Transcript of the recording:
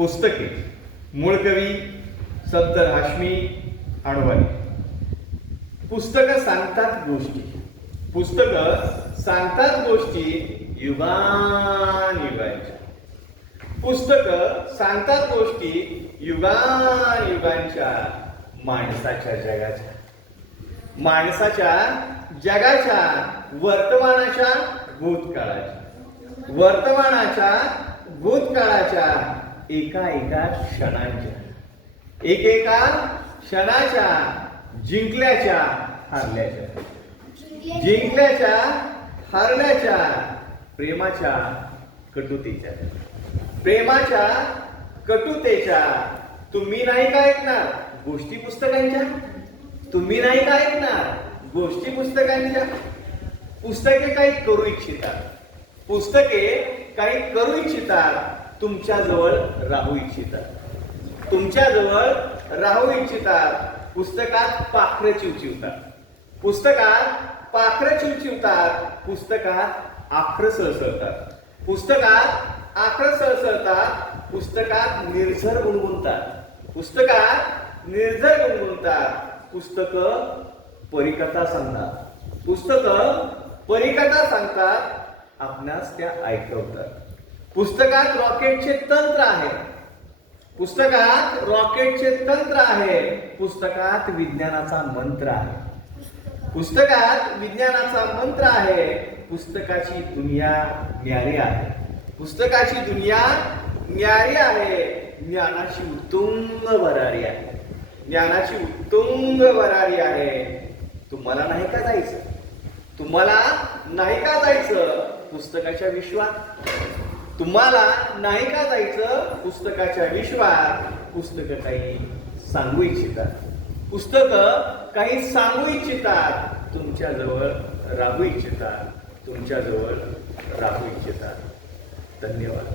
पुस्तके. मूळ कवी संत हाशमी अडवाणी. पुस्तकं सांगतात गोष्टी. पुस्तकं सांगतात गोष्टी युगांच्या. पुस्तकं सांगतात गोष्टी युगांच्या माणसाच्या जगाच्या. माणसाच्या जगाच्या वर्तमानाच्या भूतकाळाच्या. वर्तमानाच्या भूतकाळाच्या एका क्षणांच्या. एकेका क्षणाच्या जिंकल्याच्या हारल्याच्या. जिंकल्याच्या हारल्याच्या. प्रेमाच्या कटुतेच्या. प्रेमाच्या कटुतेच्या. तुम्ही नाही का ऐकणार गोष्टी पुस्तकांच्या. तुम्ही नाही का ऐकणार गोष्टी पुस्तकांच्या. पुस्तके काही करू इच्छितात. पुस्तके काही करू इच्छितात. तुमच्या जवळ राहू इच्छितात. तुमच्या जवळ राहू इच्छितात. पुस्तकात पाखरं चिवचिवतात. पुस्तकात पाखरं चिवचिवतात. पुस्तकात आखरं सळसळतात. पुस्तकात आखरं सळसळतात. पुस्तकात निर्झर गुणगुणतात. पुस्तकात निर्झर गुणगुणतात. पुस्तकं परिकथा सांगतात. पुस्तकं परिकथा सांगतात. आपणास त्या ऐकवतात. पुस्तकात रॉकेटचे तंत्र आहे. पुस्तकात रॉकेटचे तंत्र आहे. पुस्तकात विज्ञानाचा मंत्र आहे. पुस्तकात विज्ञानाचा मंत्र आहे. पुस्तकाची दुनिया न्यारी आहे. पुस्तकाची दुनिया न्यारी आहे. ज्ञानाची उत्तुंग भरारी आहे. ज्ञानाची उत्तुंग भरारी आहे. तुम्हाला नाही का जायचं. तुम्हाला नाही का जायचं पुस्तकाच्या विश्वात. तुम्हाला नाही का जायचं पुस्तकाच्या विश्वात. पुस्तकं काही सांगू इच्छितात. पुस्तकं काही सांगू इच्छितात. तुमच्याजवळ राहू इच्छितात. तुमच्याजवळ राहू इच्छितात. धन्यवाद.